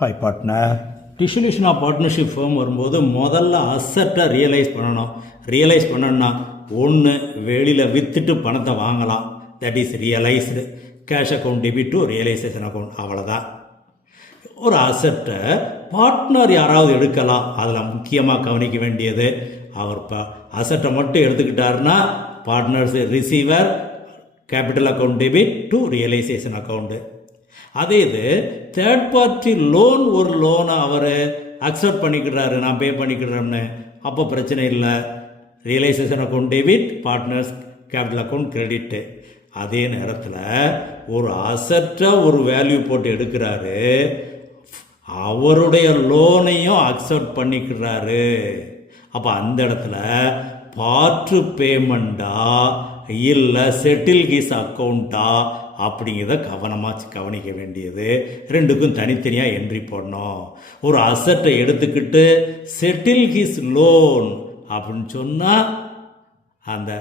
Hi partner. Dissolution of partnership firm வரும்போது முதல்ல அசட்டை ரியலைஸ் பண்ணணும்னா ஒன்று வெளியில் விற்றுட்டு பணத்தை வாங்கலாம், that is realised. Cash account debit to realisation account, அவ்வளோதான். ஒரு அசட்டை பார்ட்னர் யாராவது எடுக்கலாம். அதில் முக்கியமாக கவனிக்க வேண்டியது, அவர் அசட்டை மட்டும் எடுத்துக்கிட்டாருன்னா partners receiver capital account debit to realisation account. அதே இது தேர்ட் பார்ட்டி லோன், ஒரு லோனை அவர் அக்செப்ட் பண்ணிக்கிறாரு, நான் பே பண்ணிக்கிறேன்னு, அப்போ பிரச்சனை இல்லை. Realisation account debit, partners capital account credit. அதே நேரத்தில் ஒரு அசட்டை ஒரு வேல்யூ போட்டு எடுக்கிறாரு, அவருடைய லோனையும் அக்செப்ட் பண்ணிக்கிறாரு. அப்போ அந்த இடத்துல பார்ட்டு பேமெண்டா இல்லை செட்டில் ஹிஸ் அக்கௌண்ட்டா அப்படிங்கிறத கவனிக்க வேண்டியது. ரெண்டுக்கும் தனித்தனியாக என்ட்ரி போடணும். ஒரு அசட்டை எடுத்துக்கிட்டு செட்டில் ஹிஸ் லோன் அப்படின்னு சொன்னால் அந்த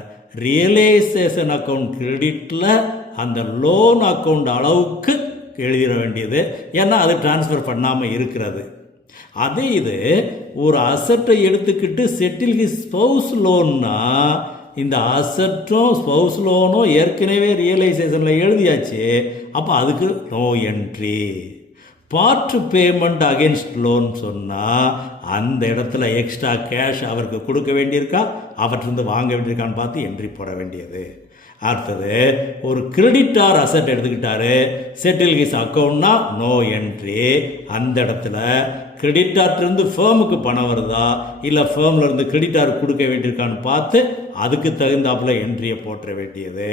ரியலைசேஷன் அக்கௌண்ட் கிரெடிட்டில் அந்த லோன் அக்கௌண்ட் அளவுக்கு எழுதிட வேண்டியது, ஏன்னா அது டிரான்ஸ்ஃபர் பண்ணாமல் இருக்கிறது. அதே இது ஒரு அசட்டை எடுத்துக்கிட்டு செட்டில் ஹிஸ் ஸ்பௌஸ் லோன்னா, இந்த அசட்டும் ஸ்பௌஸ் லோனும் ஏற்கனவே ரியலைசேஷனில் எழுதியாச்சு, அப்போ அதுக்கு no entry. Part payment against loan சொன்னால் அந்த இடத்துல எக்ஸ்ட்ரா கேஷ் அவருக்கு கொடுக்க வேண்டியிருக்கா, அவற்றிருந்து வாங்க வேண்டியிருக்கான்னு பார்த்து என்ட்ரி போட வேண்டியது. அடுத்தது ஒரு கிரெடிட்டார் அசட் எடுத்துக்கிட்டாரு, செட்டில் ஹிஸ் அக்கௌண்ட்னா நோ என்ட்ரி. அந்த இடத்துல கிரெடிட்டார்லேருந்து ஃபேமுக்கு பணம் வருதா இல்லை ஃபேம்லேருந்து கிரெடிட்டார் கொடுக்க வேண்டியிருக்கான்னு பார்த்து அதுக்கு தகுந்தாப்பில் என்ட்ரியை போட்டுற வேண்டியது.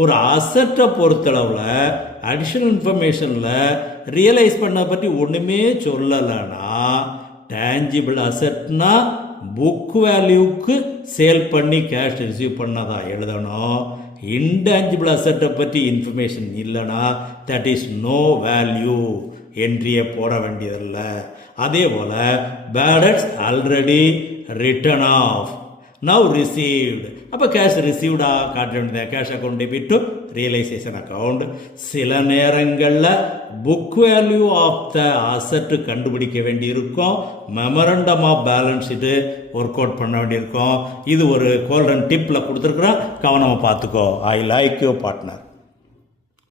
ஒரு அசட்டை பொறுத்தளவில் அடிஷ்னல் இன்ஃபர்மேஷனில் ரியலைஸ் பண்ண பற்றி ஒன்றுமே சொல்லலைன்னா, டேஞ்சிபிள் அசட்னா புக் வேல்யூக்கு சேல் பண்ணி கேஷ் ரிசீவ் பண்ணதா எழுதணும். இன்டான்ஜிபிள் அசட்டை பற்றி இன்ஃபர்மேஷன் இல்லைன்னா தட் இஸ் நோ வேல்யூ, என்ட்ரியை போட வேண்டியதில்லை. அதே போல் balance already written off, now received, அப்போ கேஷ் ரிசீவ்டாக காட்ட வேண்டியது. Cash account debit to realisation account. சில நேரங்களில் book value of the asset கண்டுபிடிக்க வேண்டியிருக்கும், memorandum of balance sheet work out பண்ண வேண்டியிருக்கும். இது ஒரு கோல்டன் டிப்பில் கொடுத்துருக்குறோம், கவனமாக பார்த்துக்கோ. I like your partner.